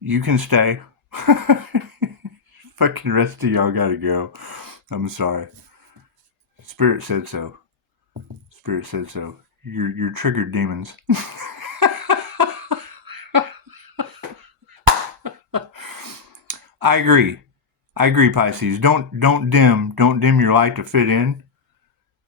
You can stay. Fucking rest of y'all gotta go. I'm sorry. Spirit said so. Spirit said so. You're triggered demons. I agree. I agree, Pisces. Don't dim your light to fit in.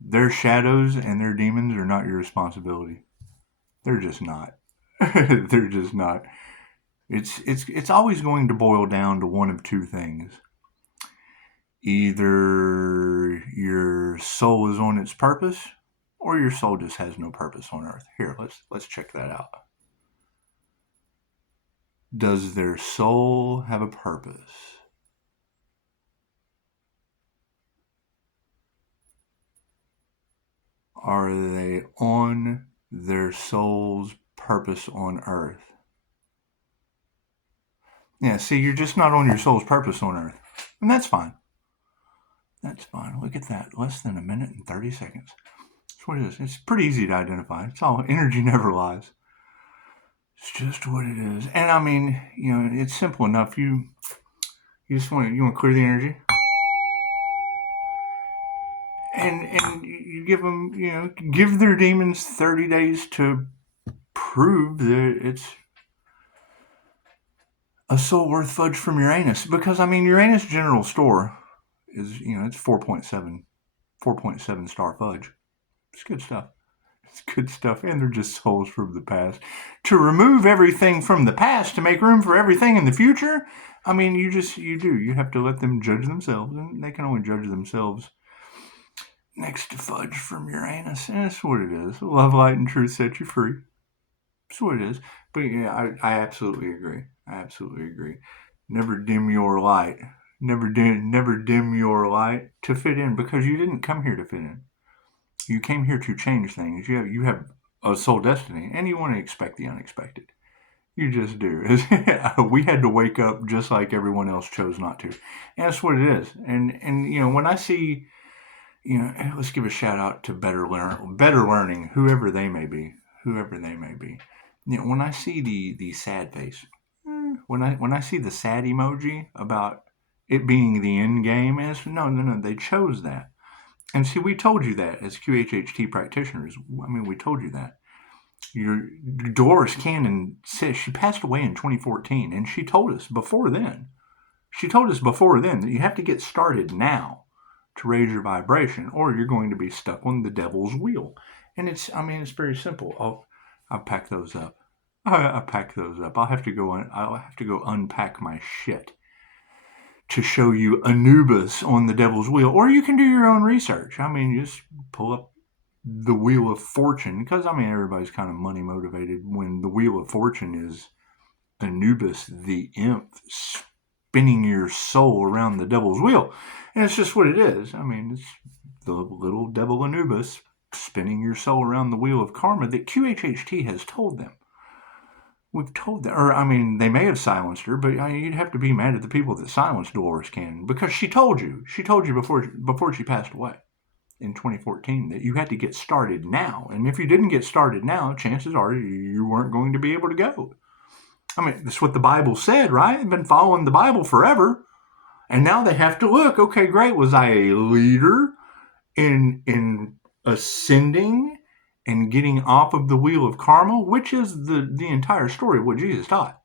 Their shadows and their demons are not your responsibility. They're just not. They're just not. It's always going to boil down to one of two things. Either your soul is on its purpose, or your soul just has no purpose on earth. Here, let's check that out. Does their soul have a purpose? Are they on their soul's purpose on earth? Yeah, see, you're just not on your soul's purpose on earth. And that's fine. That's fine. Look at that. Less than a minute and 30 seconds. That's what it is. It's pretty easy to identify. It's all energy never lies. It's just what it is. And I mean, it's simple enough. You just want to clear the energy. And you give them, give their demons 30 days to prove that it's a soul worth fudge from Uranus. Because, I mean, Uranus General Store is, it's 4.7 star fudge. It's good stuff. It's good stuff. And they're just souls from the past. To remove everything from the past to make room for everything in the future, I mean, you do. You have to let them judge themselves. And they can only judge themselves next to fudge from Uranus. And that's what it is. Love, light, and truth set you free. That's what it is. But yeah, I absolutely agree. I absolutely agree. Never dim your light. Never dim your light to fit in, because you didn't come here to fit in. You came here to change things. You have a soul destiny, and you want to expect the unexpected. You just do. We had to wake up just like everyone else chose not to. And that's what it is. And when I see, let's give a shout out to Better Learning, whoever they may be. When I see the sad face, when I see the sad emoji about it being the end game, and it's, no, they chose that. And see, we told you that as QHHT practitioners. I mean, we told you that. Dolores Cannon says she passed away in 2014, and she told us before then. That you have to get started now to raise your vibration, or you're going to be stuck on the devil's wheel. And it's very simple. I'll pack those up. I'll pack those up. I'll have to go unpack my shit to show you Anubis on the devil's wheel. Or you can do your own research. I mean, just pull up the Wheel of Fortune, because everybody's kind of money motivated when the Wheel of Fortune is Anubis, the imp, spinning your soul around the devil's wheel. And it's just what it is. It's the little devil Anubis spinning your soul around the wheel of karma that QHHT has told them. We've told them, or they may have silenced her, but you'd have to be mad at the people that silenced Dolores Cannon, because she told you before she passed away in 2014 that you had to get started now. And if you didn't get started now, chances are you weren't going to be able to go. That's what the Bible said, right? They've been following the Bible forever. And now they have to look, okay, great. Was I a leader in ascending and getting off of the wheel of karma, which is the entire story of what Jesus taught?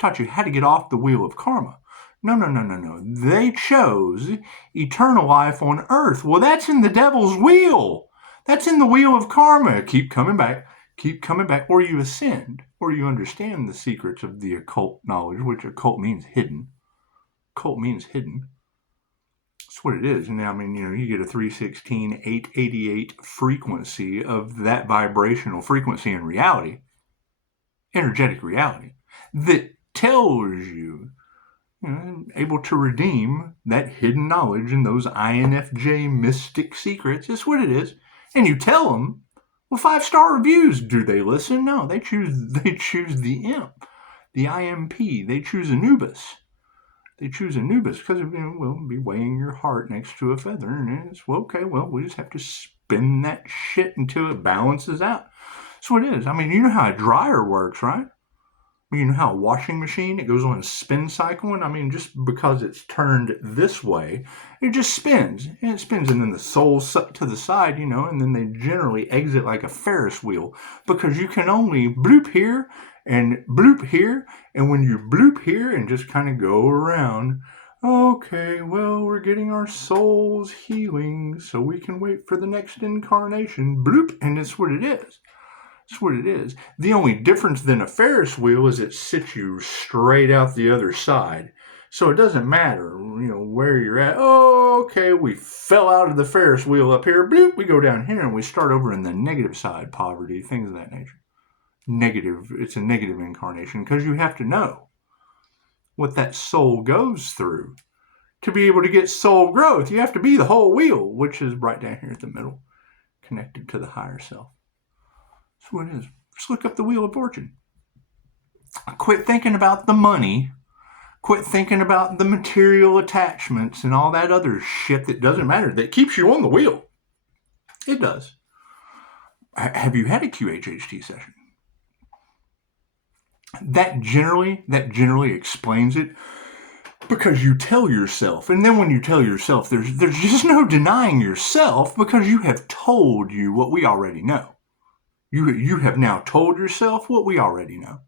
Taught you how to get off the wheel of karma. No. They chose eternal life on earth. Well, that's in the devil's wheel. That's in the wheel of karma. Keep coming back, or you ascend, or you understand the secrets of the occult knowledge, which occult means hidden. Occult means hidden. That's what it is. And you get a 316, 888 frequency of that vibrational frequency in reality, energetic reality, that tells you, able to redeem that hidden knowledge and those INFJ mystic secrets. That's what it is. And you tell them, well, 5-star reviews. Do they listen? No, they choose the imp, the IMP. They choose Anubis. Because we'll be weighing your heart next to a feather, and it's, we just have to spin that shit until it balances out. That's what it is. You know how a dryer works, right? You know how a washing machine, it goes on a spin cycle, and I mean, just because it's turned this way, it just spins, and it spins, and then the soul's sucked to the side, and then they generally exit like a Ferris wheel, because you can only bloop here, and when you bloop here and just kind of go around, okay, well, we're getting our souls healing, so we can wait for the next incarnation, bloop, and that's what it is. That's what it is. The only difference than a Ferris wheel is it sits you straight out the other side. So it doesn't matter, where you're at. Oh, okay, we fell out of the Ferris wheel up here. Bloop, we go down here and we start over in the negative side, poverty, things of that nature. Negative, it's a negative incarnation because you have to know what that soul goes through. To be able to get soul growth, you have to be the whole wheel, which is right down here at the middle, connected to the higher self. That's what it is. Just look up the Wheel of Fortune. Quit thinking about the money. Quit thinking about the material attachments and all that other shit that doesn't matter, that keeps you on the wheel. It does. Have you had a QHHT session? That generally explains it, because you tell yourself, and then when you tell yourself, there's just no denying yourself, because you have told you what we already know. You have now told yourself what we already know.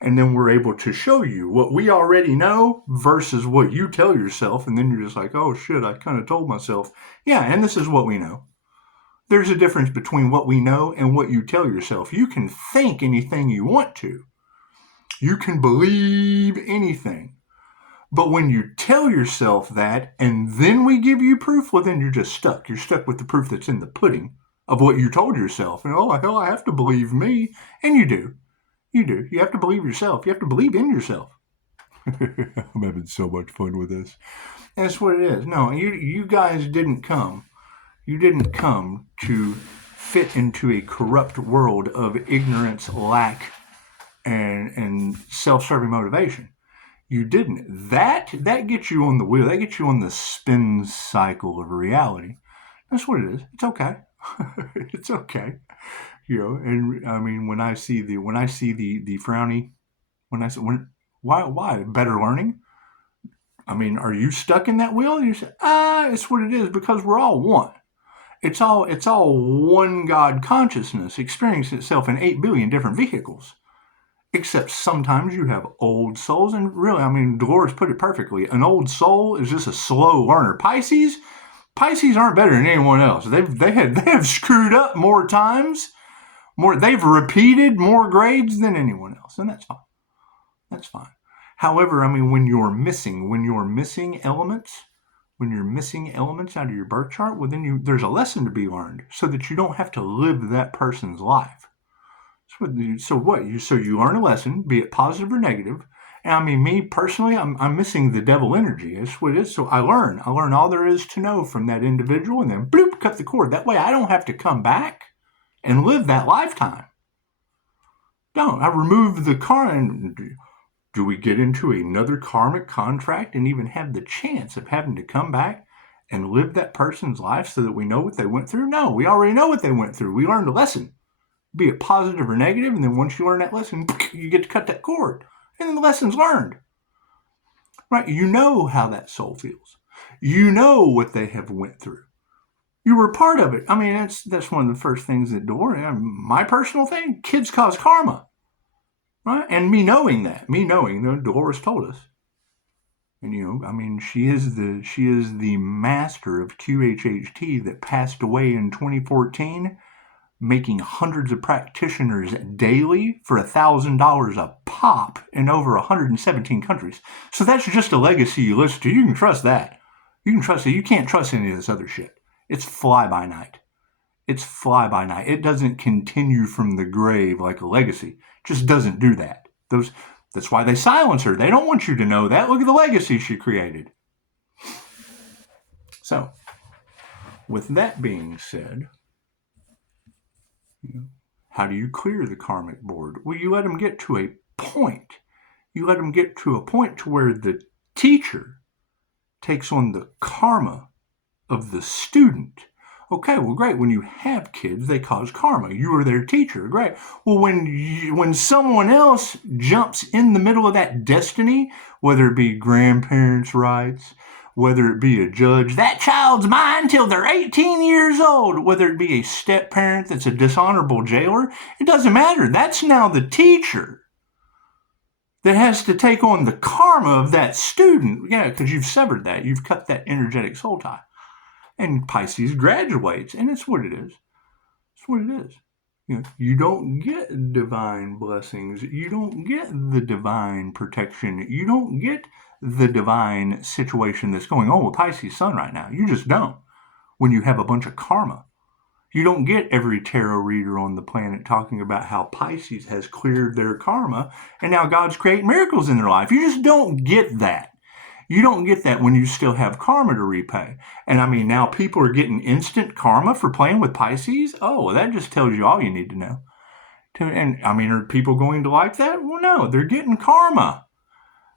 And then we're able to show you what we already know versus what you tell yourself. And then you're just like, oh shit, I kind of told myself. Yeah, and this is what we know. There's a difference between what we know and what you tell yourself. You can think anything you want to. You can believe anything. But when you tell yourself that and then we give you proof, well, then you're just stuck. You're stuck with the proof that's in the pudding of what you told yourself. And, oh, hell, I have to believe me. And you do. You do. You have to believe yourself. You have to believe in yourself. I'm having so much fun with this. That's what it is. No, you guys didn't come. You didn't come to fit into a corrupt world of ignorance, lack, and self-serving motivation. You didn't. That gets you on the wheel. That gets you on the spin cycle of reality. That's what it is. It's okay. It's okay. And I mean, when I see the frowny, why better learning? I mean, are you stuck in that wheel? You say, it's what it is, because we're all one. It's all one God consciousness experiencing itself in 8 billion different vehicles. Except sometimes you have old souls, and really, I mean, Dolores put it perfectly. An old soul is just a slow learner. Pisces aren't better than anyone else. They have screwed up more times. They've repeated more grades than anyone else, and that's fine. That's fine. However, I mean, when you're missing elements out of your birth chart, well, then there's a lesson to be learned, so that you don't have to live that person's life. So you learn a lesson, be it positive or negative. And I mean, me personally, I'm missing the devil energy. That's what it is. So I learn all there is to know from that individual, and then bloop, cut the cord. That way, I don't have to come back and live that lifetime. No, I remove the karma. Do we get into another karmic contract and even have the chance of having to come back and live that person's life so that we know what they went through? No, we already know what they went through. We learned a lesson, be it positive or negative, and then once you learn that lesson, you get to cut that cord, and then the lesson's learned. Right? You know how that soul feels. You know what they have went through. You were part of it. I mean, that's one of the first things that my personal thing, kids cause karma. Right? And me knowing, Dolores told us. And I mean, she is the master of QHHT that passed away in 2014, making hundreds of practitioners daily for $1,000 a pop in over 117 countries. So that's just a legacy you listen to. You can trust that. You can trust it. You can't trust any of this other shit. It's fly by night. It's fly by night. It doesn't continue from the grave like a legacy. It just doesn't do that. That's why they silence her. They don't want you to know that. Look at the legacy she created. So, with that being said, how do you clear the karmic board? Well, you let them get to a point. You let them get to a point to where the teacher takes on the karma of the student, Okay, well, great. When you have kids, they cause karma. You are their teacher. Great. Well, when someone else jumps in the middle of that destiny, whether it be grandparents' rights, whether it be a judge, that child's mine till they're 18 years old, whether it be a step parent that's a dishonorable jailer, it doesn't matter. That's now the teacher that has to take on the karma of that student. Yeah, because you've severed that. You've cut that energetic soul tie. And Pisces graduates, and it's what it is. It's what it is. You don't get divine blessings. You don't get the divine protection. You don't get the divine situation that's going on with Pisces Sun right now. You just don't. When you have a bunch of karma, you don't get every tarot reader on the planet talking about how Pisces has cleared their karma and now God's creating miracles in their life. You just don't get that. You don't get that when you still have karma to repay. And I mean, now people are getting instant karma for playing with Pisces. Oh, well, that just tells you all you need to know. And I mean, are people going to like that? Well, no, they're getting karma.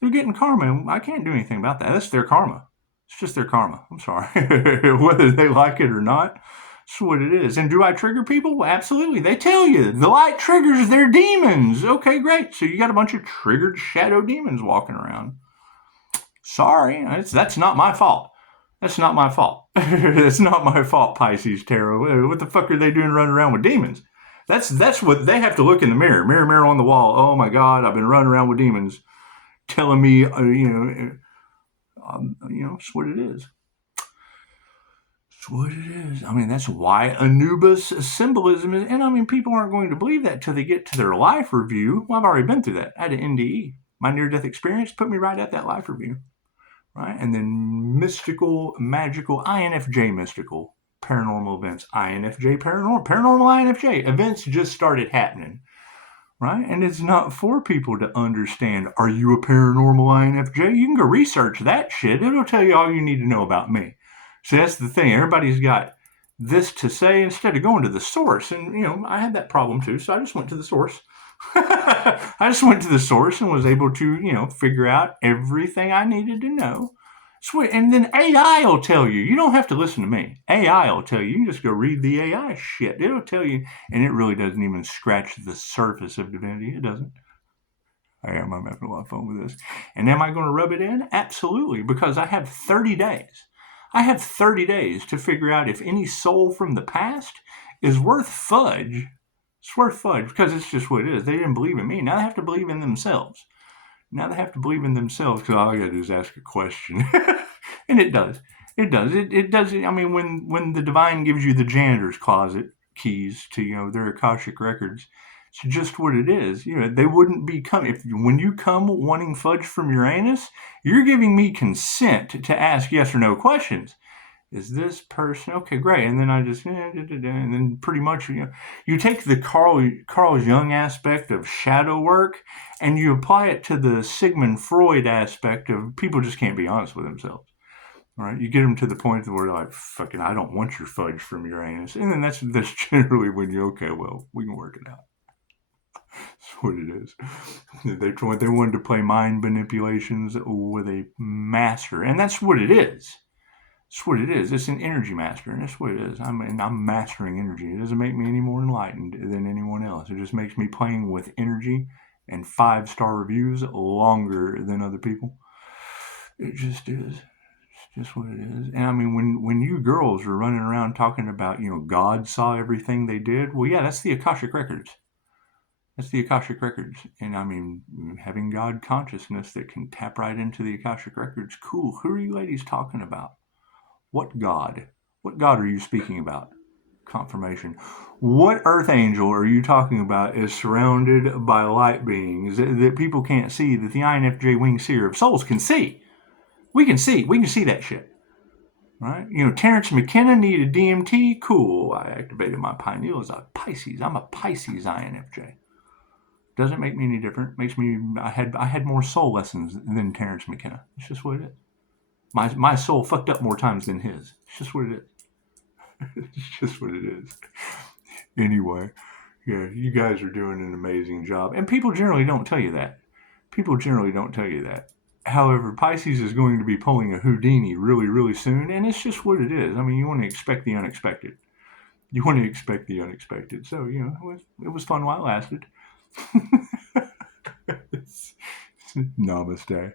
They're getting karma. I can't do anything about that. That's their karma. It's just their karma. I'm sorry. Whether they like it or not, that's what it is. And do I trigger people? Well, absolutely. They tell you the light triggers their demons. Okay, great. So you got a bunch of triggered shadow demons walking around. Sorry, that's not my fault. That's not my fault. That's not my fault, Pisces Tarot. What the fuck are they doing running around with demons? That's what they have to look in the mirror. Mirror, mirror on the wall. Oh my God, I've been running around with demons telling me, it's what it is. It's what it is. I mean, that's why Anubis symbolism is, and I mean, people aren't going to believe that till they get to their life review. Well, I've already been through that. I had an NDE. My near-death experience put me right at that life review. Right? And then mystical, magical, INFJ mystical, paranormal events, INFJ paranormal, INFJ events just started happening. Right? And it's not for people to understand, are you a paranormal INFJ? You can go research that shit. It'll tell you all you need to know about me. So that's the thing. Everybody's got this to say instead of going to the source. And, I had that problem too. So I just went to the source. I just went to the source and was able to, figure out everything I needed to know. Sweet. And then AI will tell you. You don't have to listen to me. AI will tell you. You can just go read the AI shit. It'll tell you. And it really doesn't even scratch the surface of divinity. It doesn't. I'm having a lot of fun with this. And am I going to rub it in? Absolutely. Because I have 30 days. I have 30 days to figure out if any soul from the past is worth fudge. It's worth fudge because it's just what it is. They didn't believe in me. Now they have to believe in themselves. Because all I got to do is ask a question. And it does. It does. It does. I mean, when the divine gives you the janitor's closet keys to, their Akashic Records, it's just what it is. They wouldn't be coming. When you come wanting fudge from Uranus, you're giving me consent to ask yes or no questions. Is this person okay? Great, and then I just and then pretty much you take the Carl Jung aspect of shadow work and you apply it to the Sigmund Freud aspect of people just can't be honest with themselves. All right, you get them to the point where they're like, "Fucking, I don't want your fudge from Uranus," and then that's generally when you we can work it out. That's what it is. They wanted to play mind manipulations with a master, and that's what it is. That's what it is. It's an energy master, and that's what it is. I'm mastering energy. It doesn't make me any more enlightened than anyone else. It just makes me playing with energy and 5-star reviews longer than other people. It just is. It's just what it is. And I mean, when you girls are running around talking about, God saw everything they did, well, yeah, that's the Akashic Records. That's the Akashic Records. And I mean, having God consciousness that can tap right into the Akashic Records, cool. Who are you ladies talking about? What God? What God are you speaking about? Confirmation. What earth angel are you talking about is surrounded by light beings that people can't see, that the INFJ winged seer of souls can see? We can see that shit. Right? Terrence McKenna needed DMT. Cool. I activated my pineal as a Pisces. I'm a Pisces INFJ. Doesn't make me any different. Makes me. I had more soul lessons than Terrence McKenna. It's just what it is. My soul fucked up more times than his. It's just what it is. It's just what it is. Anyway, yeah, you guys are doing an amazing job. And people generally don't tell you that. However, Pisces is going to be pulling a Houdini really, really soon, and it's just what it is. I mean, you want to expect the unexpected. You want to expect the unexpected. So, it was fun while it lasted. Namaste.